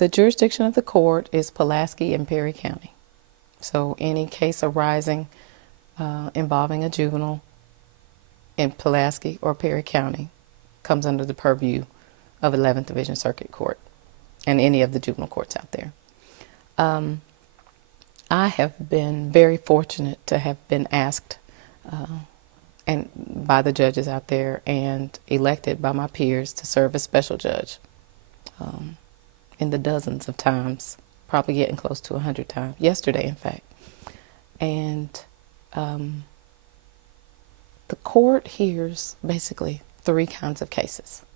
The jurisdiction of the court is Pulaski and Perry County. So any case arising involving a juvenile in Pulaski or Perry County comes under the purview of 11th Division Circuit Court and any of the juvenile courts out there. I have been very fortunate to have been asked and by the judges out there and elected by my peers to serve as special judge in the dozens of times, probably getting close to 100 times, yesterday in fact. And the court hears basically three kinds of cases.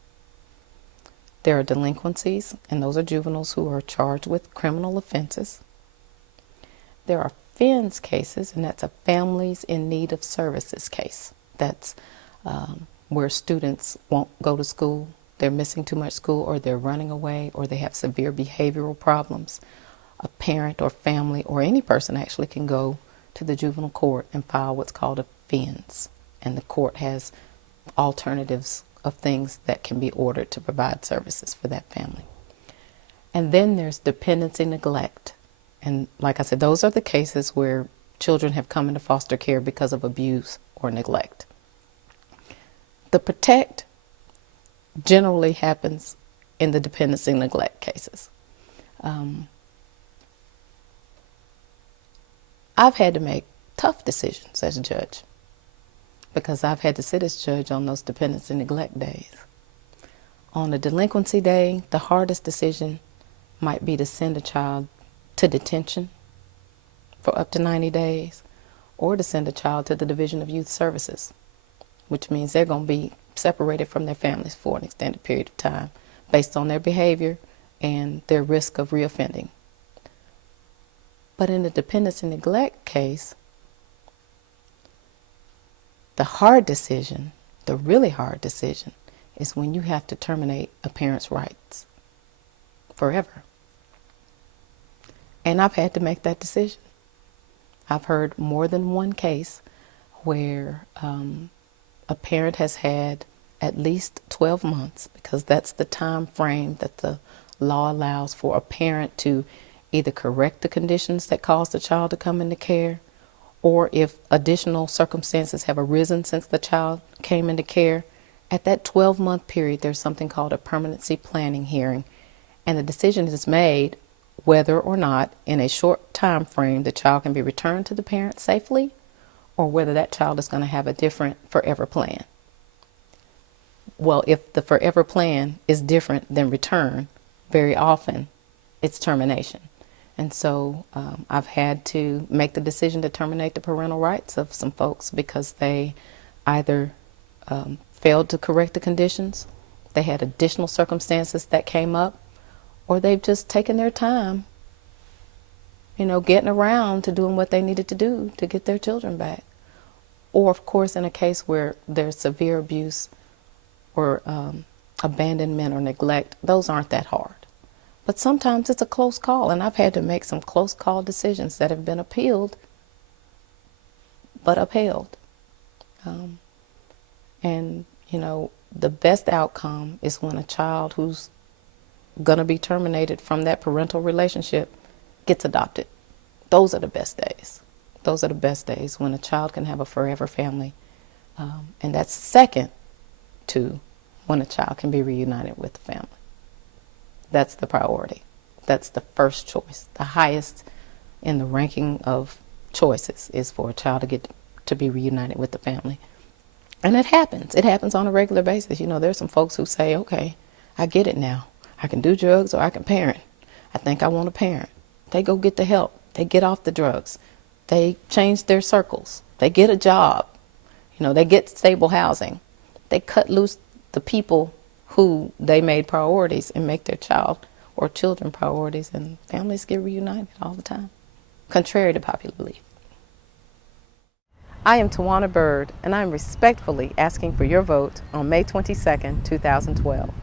There are delinquencies, and those are juveniles who are charged with criminal offenses. There are FINS cases, and that's a Families in Need of Services case. That's where students won't go to school, they're missing too much school, or they're running away, or they have severe behavioral problems. A parent or family or any person actually can go to the juvenile court and file what's called a FINS, and the court has alternatives of things that can be ordered to provide services for that family. And then there's dependency neglect. And like I said, those are the cases where children have come into foster care because of abuse or neglect. The protect generally happens in the dependency neglect cases. I've had to make tough decisions as a judge because I've had to sit as judge on those dependency neglect days. On a delinquency day, the hardest decision might be to send a child to detention for up to 90 days or to send a child to the Division of Youth Services, which means they're going to be separated from their families for an extended period of time based on their behavior and their risk of reoffending. But in the dependency neglect case, the hard decision, the really hard decision, is when you have to terminate a parent's rights forever. And I've had to make that decision. I've heard more than one case where a parent has had at least 12 months, because that's the time frame that the law allows for a parent to either correct the conditions that cause the child to come into care, or if additional circumstances have arisen since the child came into care. At that 12-month period, there's something called a permanency planning hearing, and the decision is made whether or not in a short time frame the child can be returned to the parent safely, or whether that child is going to have a different forever plan. Well, if the forever plan is different than return, very often it's termination. And so I've had to make the decision to terminate the parental rights of some folks because they either failed to correct the conditions, they had additional circumstances that came up, or they've just taken their time, getting around to doing what they needed to do to get their children back. Or, of course, in a case where there's severe abuse or abandonment or neglect, those aren't that hard. But sometimes it's a close call, and I've had to make some close call decisions that have been appealed, but upheld. And, the best outcome is when a child who's going to be terminated from that parental relationship gets adopted. Those are the best days. Those are the best days when a child can have a forever family. And that's second to when a child can be reunited with the family. That's the priority. That's the first choice. The highest in the ranking of choices is for a child to get to be reunited with the family. And it happens. It happens on a regular basis. There's some folks who say, okay, I get it now. I can do drugs or I can parent. I think I want to parent. They go get the help. They get off the drugs. They change their circles. They get a job. They get stable housing. They cut loose the people who they made priorities and make their child or children priorities, and families get reunited all the time, contrary to popular belief. I am Tjuana Byrd, and I am respectfully asking for your vote on May 22nd, 2012.